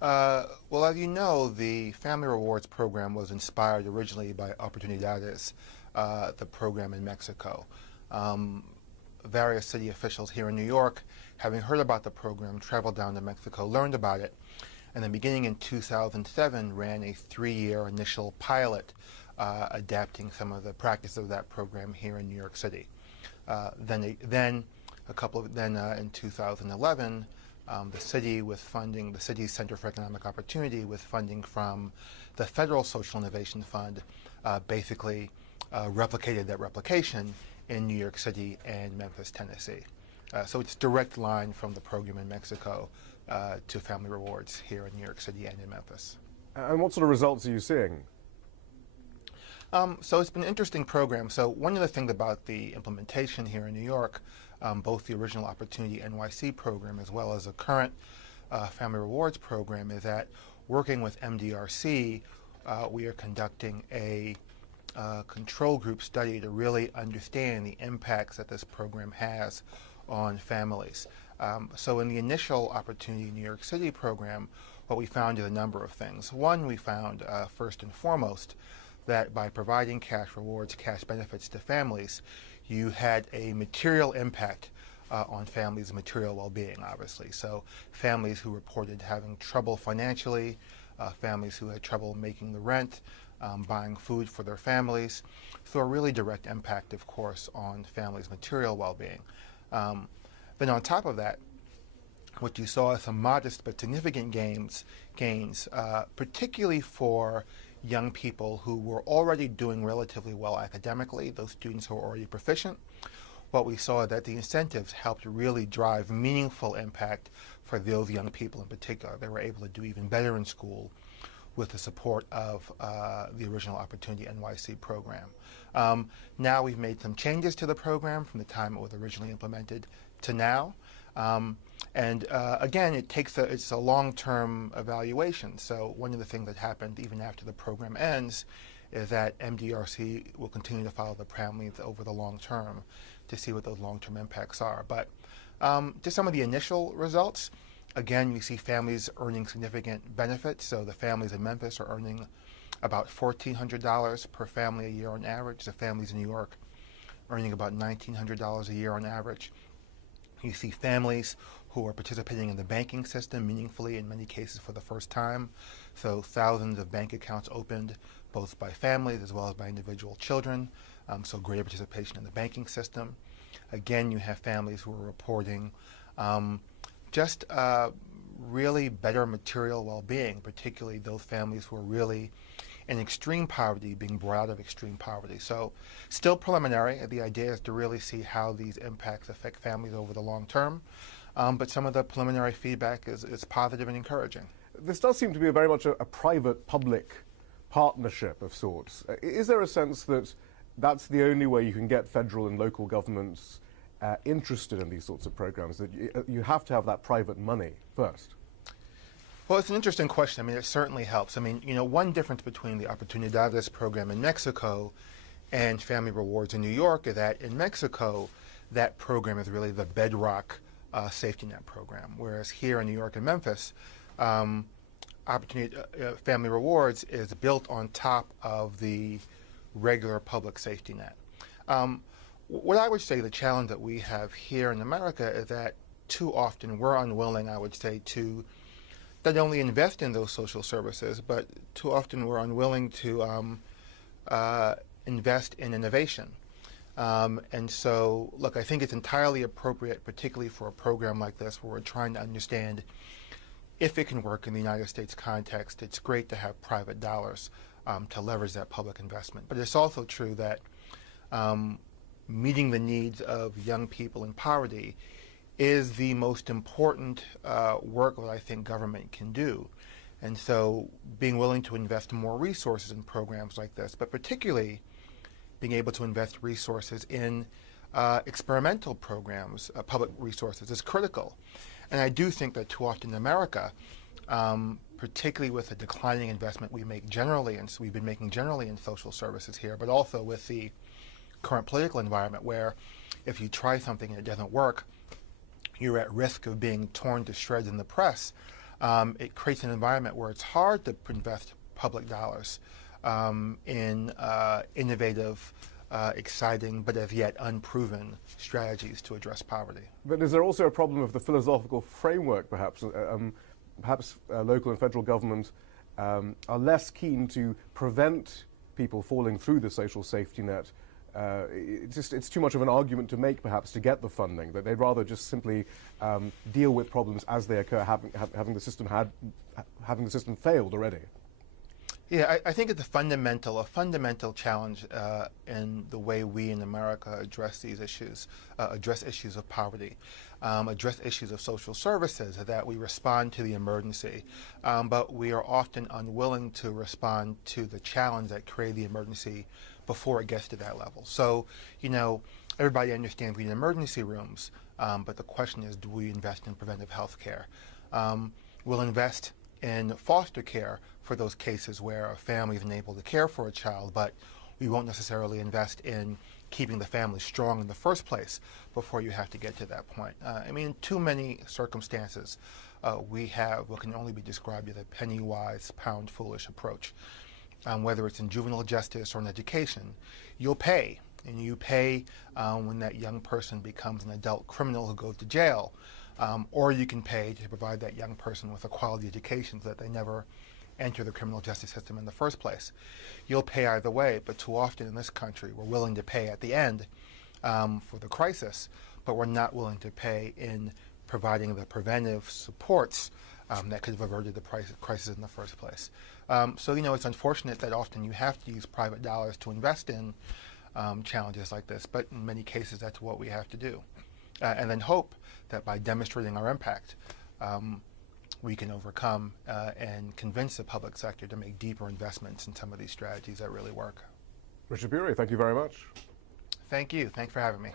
Well, as you know, the Family Rewards program was inspired originally by Oportunidades, the program in Mexico. Um, Various city officials here in New York, having heard about the program, traveled down to Mexico, learned about it, and then beginning in 2007, ran a 3-year initial pilot adapting some of the practices of that program here in New York City. Then in 2011, the city with funding, the city's Center for Economic Opportunity with funding from the Federal Social Innovation Fund, basically replicated that replication in New York City and Memphis, Tennessee. So it's a direct line from the program in Mexico to Family Rewards here in New York City and in Memphis. And what sort of results are you seeing? So it's been an interesting program. So one of the things about the implementation here in New York, both the original Opportunity NYC program as well as the current Family Rewards program, is that working with MDRC, we are conducting a control group study to really understand the impacts that this program has on families. So in the initial Opportunity New York City program, what we found is a number of things. One, we found first and foremost that by providing cash rewards, cash benefits to families, you had a material impact on families' material well-being, obviously. So families who reported having trouble financially, families who had trouble making the rent, buying food for their families. So a really direct impact, of course, on families' material well-being. Then on top of that, what you saw is some modest but significant gains, particularly for young people who were already doing relatively well academically, those students who were already proficient. What we saw that the incentives helped really drive meaningful impact for those young people in particular. They were able to do even better in school with the support of the original Opportunity NYC program. Now we've made some changes to the program from the time it was originally implemented to now. Again, it's a long-term evaluation. So one of the things that happened even after the program ends is that MDRC will continue to follow the families over the long term to see what those long-term impacts are. But just some of the initial results, again, you see families earning significant benefits. So the families in Memphis are earning about $1,400 per family a year on average. The families in New York earning about $1,900 a year on average. You see families who are participating in the banking system meaningfully, in many cases for the first time. So thousands of bank accounts opened, both by families as well as by individual children. So greater participation in the banking system. Again, you have families who are reporting just really better material well-being, particularly those families who are really in extreme poverty, being brought out of extreme poverty. So still preliminary. The idea is to really see how these impacts affect families over the long term. But some of the preliminary feedback is positive and encouraging. This does seem to be very much a private-public partnership of sorts. Is there a sense that that's the only way you can get federal and local governments interested in these sorts of programs, that you have to have that private money first? Well, it's an interesting question. I mean, it certainly helps. I mean, one difference between the Oportunidades program in Mexico and Family Rewards in New York is that in Mexico, that program is really the bedrock safety net program, whereas here in New York and Memphis, Family Rewards is built on top of the regular public safety net. What I would say the challenge that we have here in America is that too often we're unwilling, I would say, to not only invest in those social services, but too often we're unwilling to invest in innovation. And so, look, I think it's entirely appropriate, particularly for a program like this where we're trying to understand if it can work in the United States context. It's great to have private dollars to leverage that public investment. But it's also true that meeting the needs of young people in poverty is the most important work that I think government can do. And so being willing to invest more resources in programs like this, but particularly being able to invest resources in experimental programs, public resources, is critical. And I do think that too often in America, particularly with the declining investment we make generally, and so we've been making generally in social services here, but also with the current political environment where if you try something and it doesn't work, you're at risk of being torn to shreds in the press. it creates an environment where it's hard to invest public dollars in innovative, exciting, but as yet unproven strategies to address poverty. But is there also a problem of the philosophical framework, perhaps? Perhaps local and federal government are less keen to prevent people falling through the social safety net. It's too much of an argument to make, perhaps, to get the funding, that they'd rather just simply deal with problems as they occur, having the system failed already. Yeah, I think it's a fundamental challenge in the way we in America address these issues, address issues of poverty, address issues of social services, that we respond to the emergency, but we are often unwilling to respond to the challenge that created the emergency before it gets to that level. So, everybody understands we need emergency rooms, but the question is, do we invest in preventive health care? We'll invest in foster care for those cases where a family is unable to care for a child, but we won't necessarily invest in keeping the family strong in the first place before you have to get to that point. In too many circumstances, we have what can only be described as a penny-wise, pound-foolish approach. Whether it's in juvenile justice or in education, you'll pay. And you pay when that young person becomes an adult criminal who goes to jail. Or you can pay to provide that young person with a quality education so that they never enter the criminal justice system in the first place. You'll pay either way, but too often in this country we're willing to pay at the end for the crisis, but we're not willing to pay in providing the preventive supports that could have averted the crisis in the first place. So it's unfortunate that often you have to use private dollars to invest in challenges like this, but in many cases that's what we have to do. And then hope that by demonstrating our impact, we can overcome and convince the public sector to make deeper investments in some of these strategies that really work. Richard Buery, thank you very much. Thank you. Thanks for having me.